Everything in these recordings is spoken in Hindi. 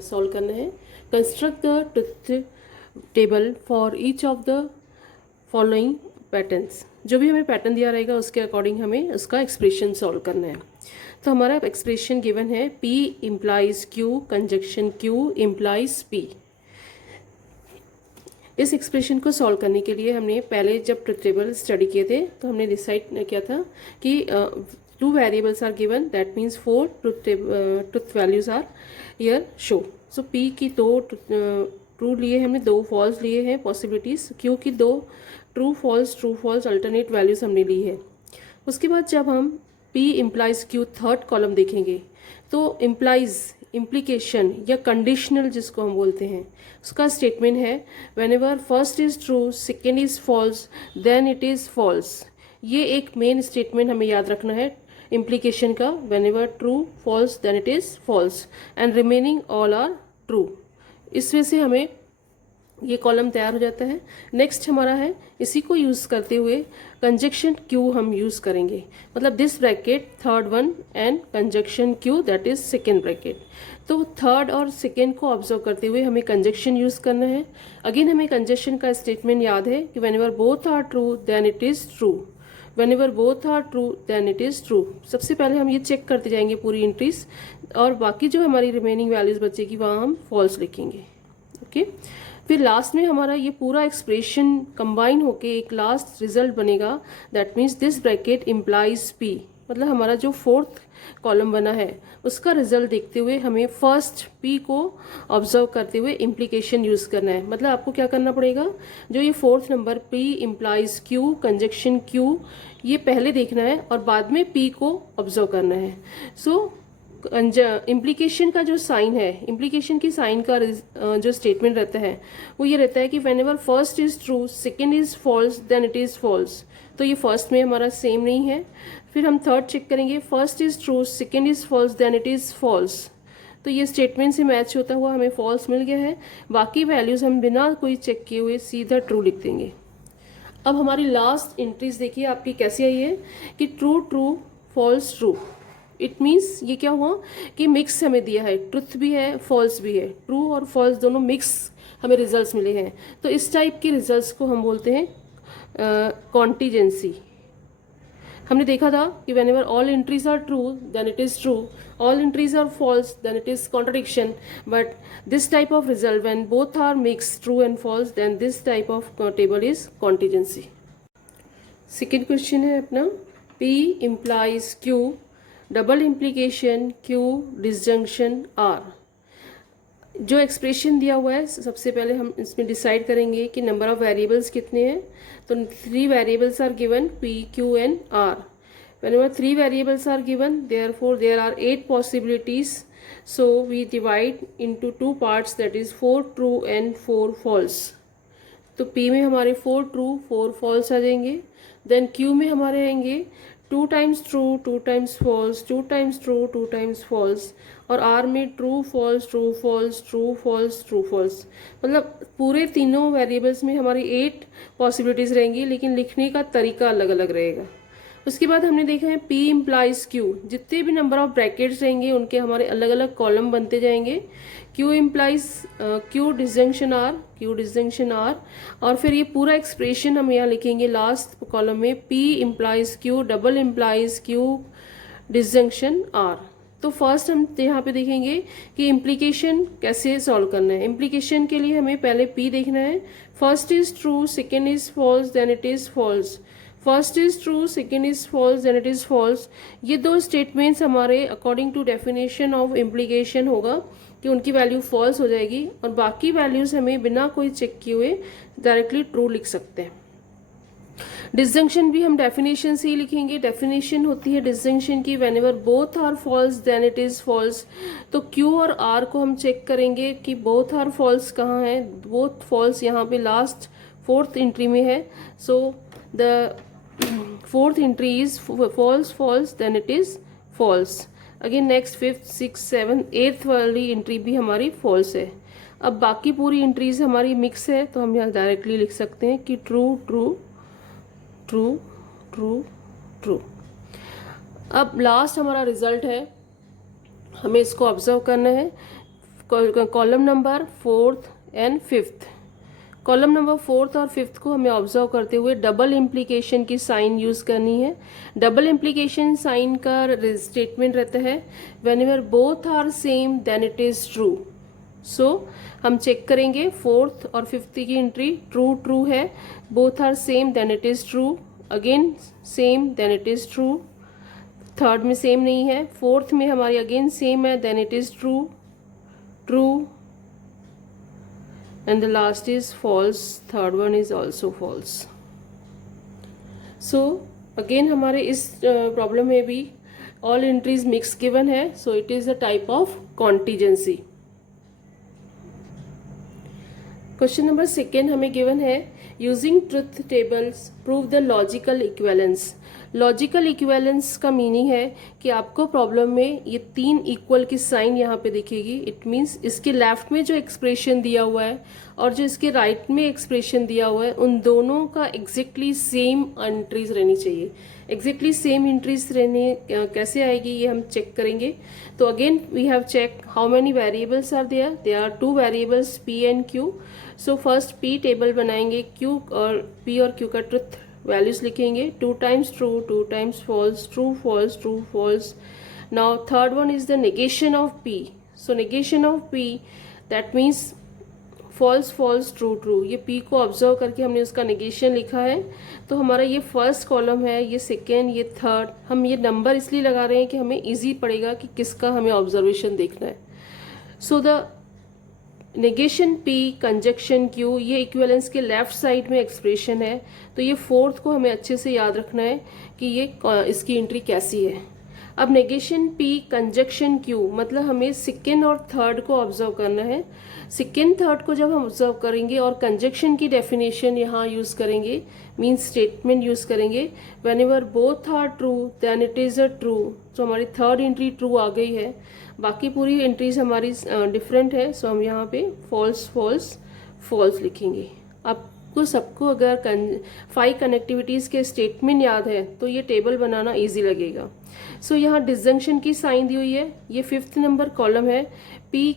सॉल्व करना है। Construct the truth table for each of the following patterns. जो भी हमें पैटर्न दिया रहेगा उसके अकॉर्डिंग हमें उसका एक्सप्रेशन सॉल्व करना है। तो हमारा एक्सप्रेशन गिवन है P implies Q conjunction Q implies P। इस एक्सप्रेशन को सॉल्व करने के लिए हमने पहले जब ट्रुथ टेबल स्टडी किए थे तो हमने डिसाइड किया था कि two variables are given, that means 4 truth values are here show. So P की 2 ट्रू लिए हमने, 2 फॉल्स लिए हैं पॉसिबिलिटीज, Q की 2 ट्रू फॉल्स अल्टरनेट वैल्यूज हमने ली है। उसके बाद जब हम P implies Q third column देखेंगे तो इम्प्लीकेशन या कंडीशनल जिसको हम बोलते हैं उसका स्टेटमेंट है whenever first is true second is false then it is false. ये एक मेन स्टेटमेंट हमें याद रखना है इम्प्लीकेशन का, whenever true false then it is false and remaining all are true. इस वजह से हमें ये कॉलम तैयार हो जाता है। नेक्स्ट हमारा है, इसी को यूज़ करते हुए कंजक्शन Q हम यूज़ करेंगे, मतलब this bracket third one and conjunction Q that is second bracket. तो थर्ड और सेकेंड को ऑब्जर्व करते हुए हमें कंजक्शन यूज़ करना है। अगेन हमें कंजक्शन का स्टेटमेंट याद है कि whenever both are true then it is true, whenever both are true then it is true. सबसे पहले हम ये चेक करते जाएंगे पूरी एंट्रीज, और बाकी जो हमारी रिमेनिंग वैल्यूज बचेगी वहाँ हम फॉल्स लिखेंगे। ओके, फिर लास्ट में हमारा ये पूरा एक्सप्रेशन कंबाइन होके एक लास्ट रिजल्ट बनेगा, that means this bracket implies P। मतलब हमारा जो फोर्थ कॉलम बना है उसका रिजल्ट देखते हुए हमें फर्स्ट P को ऑब्जर्व करते हुए इम्प्लीकेशन यूज़ करना है। मतलब आपको क्या करना पड़ेगा, जो ये fourth number P implies Q conjunction Q ये पहले देखना है और बाद में P को ऑब्जर्व करना है। सो इम्प्लीकेशन का जो साइन है, इम्प्लीकेशन की साइन का जो स्टेटमेंट रहता है वो ये रहता है कि whenever first is true second is false then it is false. तो ये फर्स्ट में हमारा सेम नहीं है। फिर हम थर्ड चेक करेंगे, first is true second is false then it is false. तो ये स्टेटमेंट से मैच होता हुआ हमें फॉल्स मिल गया है। बाकी वैल्यूज हम बिना कोई चेक किए हुए सीधा ट्रू लिख देंगे। अब हमारी लास्ट एंट्रीज देखिए आपकी कैसी आई है कि true true false true. It means ये क्या हुआ कि मिक्स हमें दिया है, ट्रुथ भी है फॉल्स भी है, ट्रू और फॉल्स दोनों मिक्स हमें रिजल्ट्स मिले हैं। तो इस टाइप के रिजल्ट्स को हम बोलते हैं कॉन्टिजेंसी। हमने देखा था कि whenever all entries are true then it is true, all entries are false then it is contradiction, but this type of result when both are mix true and false then this type of table is contingency. Second question है अपना, P implies Q double implication Q disjunction R। जो एक्सप्रेशन दिया हुआ है सबसे पहले हम इसमें डिसाइड करेंगे कि नंबर ऑफ वेरिएबल्स कितने हैं। तो 3 variables are given P Q and R। whenever 3 variables are given therefore there are 8 possibilities, so we divide into 2 parts, that is 4 true and 4 false। तो P में हमारे 4 ट्रू 4 फॉल्स आ जाएंगे। देन Q में हमारे आएंगे 2 times true 2 times false 2 times true 2 times false, और R में true false true false true false true false. मतलब पूरे तीनों वेरिएबल्स में हमारी 8 पॉसिबिलिटीज रहेंगी, लेकिन लिखने का तरीका अलग अलग रहेगा। उसके बाद हमने देखा है P इम्प्लाइज Q, जितने भी नंबर ऑफ ब्रैकेट्स रहेंगे उनके हमारे अलग अलग कॉलम बनते जाएंगे। Q implies Q disjunction R, Q disjunction R, और फिर ये पूरा एक्सप्रेशन हम यहाँ लिखेंगे लास्ट कॉलम में P implies Q double implies Q disjunction R। तो फर्स्ट हम यहाँ पे देखेंगे कि इम्प्लीकेशन कैसे सॉल्व करना है। इम्प्लीकेशन के लिए हमें पहले P देखना है, first is true second is false then it is false, first is true second is false then it is false. ये दो स्टेटमेंट्स हमारे according to definition of implication होगा कि उनकी वैल्यू फॉल्स हो जाएगी, और बाकी वैल्यूज हमें बिना कोई चेक किए हुए डायरेक्टली ट्रू लिख सकते हैं। डिसजंक्शन भी हम डेफिनेशन से ही लिखेंगे। डेफिनेशन होती है डिसजंक्शन की whenever both are false then it is false. तो Q और R को हम चेक करेंगे कि बोथ आर फॉल्स कहाँ है। बोथ फॉल्स यहाँ पे लास्ट फोर्थ एंट्री में है, so the fourth entry is false false then it is false. Again next fifth six seven eighth वाली एंट्री भी हमारी फॉल्स है। अब बाकी पूरी एंट्रीज हमारी मिक्स है, तो हम यहाँ डायरेक्टली लिख सकते हैं कि true true true true true. अब लास्ट हमारा रिजल्ट है, हमें इसको ऑब्जर्व करना है। Column number 4th and 5th। Column number 4th और 5th को हमें ऑब्जर्व करते हुए डबल इम्प्लीकेशन की साइन यूज़ करनी है। डबल इम्प्लीकेशन साइन का स्टेटमेंट रहता है whenever both are same then it is true. So हम चेक करेंगे 4th और 5th की एंट्री ट्रू है, both are same then it is true, again same then it is true, 3rd में सेम नहीं है, 4th में हमारी अगेन सेम है then it is true, and the last is false, 3rd one is also false. So again हमारे इस प्रॉब्लम में भी all entries mix given है, so it is a type of contingency. Question number 2 हमें गिवन है using truth tables prove the logical equivalence. Logical equivalence का मीनिंग है कि आपको प्रॉब्लम में ये 3 इक्वल की साइन यहाँ पे दिखेगी। इट मीन्स इसके लेफ्ट में जो एक्सप्रेशन दिया हुआ है और जो इसके राइट में एक्सप्रेशन दिया हुआ है उन दोनों का एग्जैक्टली सेम एंट्रीज रहनी चाहिए। एग्जैक्टली सेम एंट्रीज रहने कैसे आएगी ये हम चेक करेंगे। तो again we have check how many variables are there are 2 variables p and q। So first p table बनाएंगे, q और p और q का ट्रुथ वैल्यूज लिखेंगे, 2 times true, 2 times false, true false, true false. Now 3rd one is the negation of p। So negation of p that means false false true true, ये p को ऑब्जर्व करके हमने उसका नेगेशन लिखा है। तो हमारा ये फर्स्ट कॉलम है, ये सेकेंड, ये थर्ड। हम ये नंबर इसलिए लगा रहे हैं कि हमें इजी पड़ेगा कि किसका हमें ऑब्जर्वेशन देखना है। So the negation p conjunction q ये इक्विवेलेंस के लेफ्ट साइड में एक्सप्रेशन है। तो ये 4th को हमें अच्छे से याद रखना है कि ये इसकी एंट्री कैसी है। अब नेगेशन p कंजक्शन q मतलब हमें 2nd और 3rd को ऑब्जर्व करना है। 2nd 3rd को जब हम ऑब्जर्व करेंगे और कंजक्शन की डेफिनेशन यहाँ यूज़ करेंगे, मीन्स स्टेटमेंट यूज़ करेंगे whenever both are true then it is a true. तो हमारी 3rd एंट्री ट्रू आ गई है, बाकी पूरी एंट्रीज हमारी डिफरेंट है। सो हम यहाँ पे फॉल्स फॉल्स फॉल्स लिखेंगे। आपको सबको अगर 5 कनेक्टिविटीज़ के स्टेटमेंट याद है तो ये टेबल बनाना इजी लगेगा। सो यहाँ डिसजंक्शन की साइन दी हुई है, ये 5th नंबर कॉलम है, p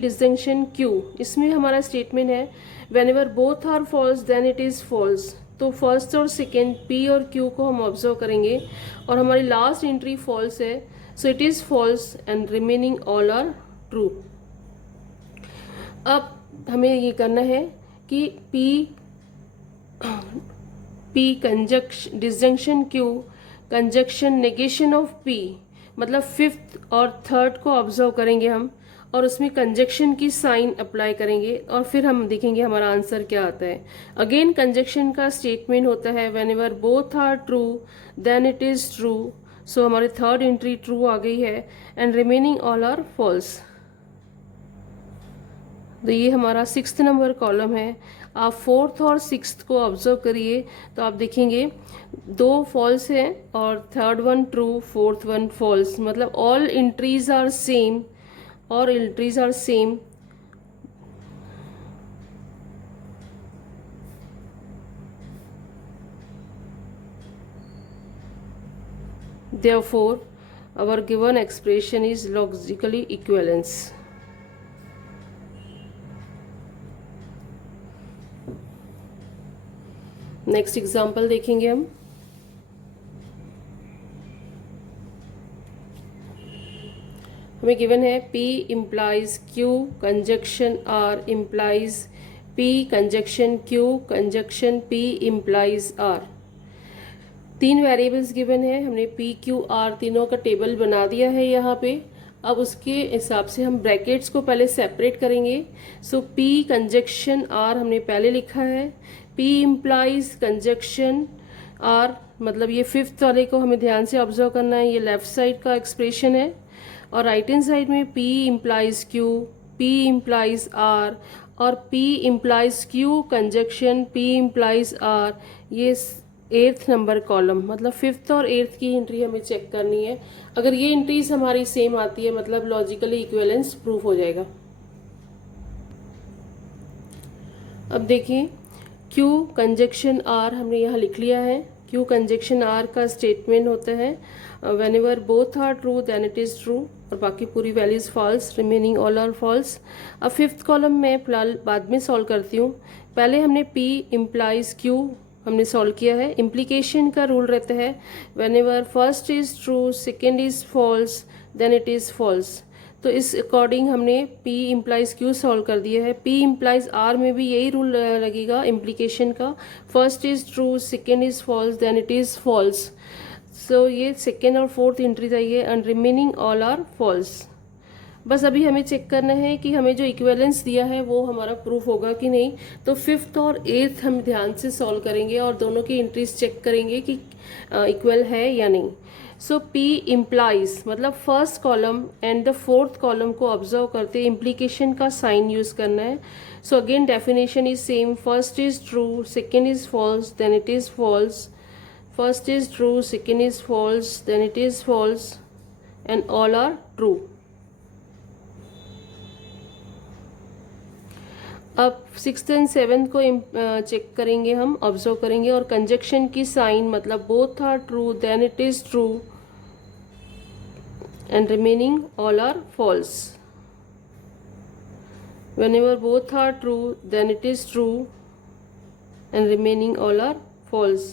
डिसजंक्शन q। इसमें हमारा स्टेटमेंट है whenever both are false then it is false. तो फर्स्ट और सेकेंड p और q को हम ऑब्जर्व करेंगे और हमारी लास्ट एंट्री फॉल्स है, so it is false and remaining all are true. अब हमें ये करना है कि p conjunction disjunction q conjunction negation of p मतलब 5th और 3rd को ऑब्जर्व करेंगे हम और उसमें कंजक्शन की साइन अप्लाई करेंगे और फिर हम देखेंगे हमारा आंसर क्या आता है। अगेन कंजक्शन का स्टेटमेंट होता है whenever both are true then it is true. So हमारी 3rd एंट्री ट्रू आ गई है and remaining all are false. तो ये हमारा 6th नंबर कॉलम है। आप 4th और 6th को ऑब्जर्व करिए तो आप देखेंगे 2 फॉल्स हैं और 3rd one true, 4th one false, मतलब ऑल एंट्रीज आर सेम और entries are same. Therefore, our given expression is logically equivalence. Next example देखेंगे हम। हमें गिवन है P implies Q conjunction R implies P conjunction Q conjunction P implies R। 3 variables given है, हमने P Q R तीनों का टेबल बना दिया है यहाँ पे। अब उसके हिसाब से हम ब्रैकेट्स को पहले सेपरेट करेंगे। सो P कंजक्शन R हमने पहले लिखा है, P इम्प्लाइज कंजक्शन R मतलब ये 5th वाले को हमें ध्यान से ऑब्जर्व करना है, ये लेफ्ट साइड का एक्सप्रेशन है। और राइट हैंड साइड में P implies Q, P implies R और P implies Q conjunction P implies R। ये 8th नंबर कॉलम मतलब 5th और 8th की एंट्री हमें चेक करनी है। अगर ये एंट्रीज हमारी सेम आती है मतलब लॉजिकली इक्विवेलेंस प्रूफ हो जाएगा। अब देखिए Q कंजक्शन R हमने यहाँ लिख लिया है, क्यू कंजक्शन आर का स्टेटमेंट होता है, whenever both are true then it is true, और बाकी पूरी values false, remaining all are false. अब फिफ्थ कॉलम में फिलहाल बाद में सॉल्व करती हूँ। पहले हमने P इम्प्लाइज Q हमने सॉल्व किया है। इम्प्लीकेशन का रूल रहता है whenever first is true second is false then it is false. तो इस अकॉर्डिंग हमने P इम्प्लाइज Q सॉल्व कर दिया है। P इम्प्लाइज R में भी यही रूल लगेगा इम्प्लीकेशन का, first is true second is false then it is false. So ये सेकेंड और फोर्थ एंट्री चाहिए, and remaining all are false. बस अभी हमें चेक करना है कि हमें जो इक्विवेलेंस दिया है वो हमारा प्रूफ होगा कि नहीं। तो फिफ्थ और एट्थ हम ध्यान से सॉल्व करेंगे और दोनों की एंट्रीज चेक करेंगे कि इक्वल है या नहीं। सो P इम्प्लाइज मतलब first column and the fourth column को ऑब्जर्व करते इम्प्लीकेशन का साइन यूज करना है। So again definition is same, first is true second is false then it is false, first is true second is false then it is false, and all are true. अब सिक्स्थ एंड सेवेंथ को चेक करेंगे, हम ऑब्जर्व करेंगे, और कंजक्शन की साइन मतलब both are true then it is true and remaining all are false. whenever both are true then it is true and remaining all are false।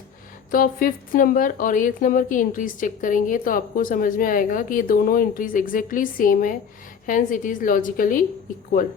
तो आप फिफ्थ नंबर और एट्थ नंबर की एंट्रीज चेक करेंगे तो आपको समझ में आएगा कि ये दोनों एंट्रीज एग्जैक्टली सेम है, hence it is logically equal.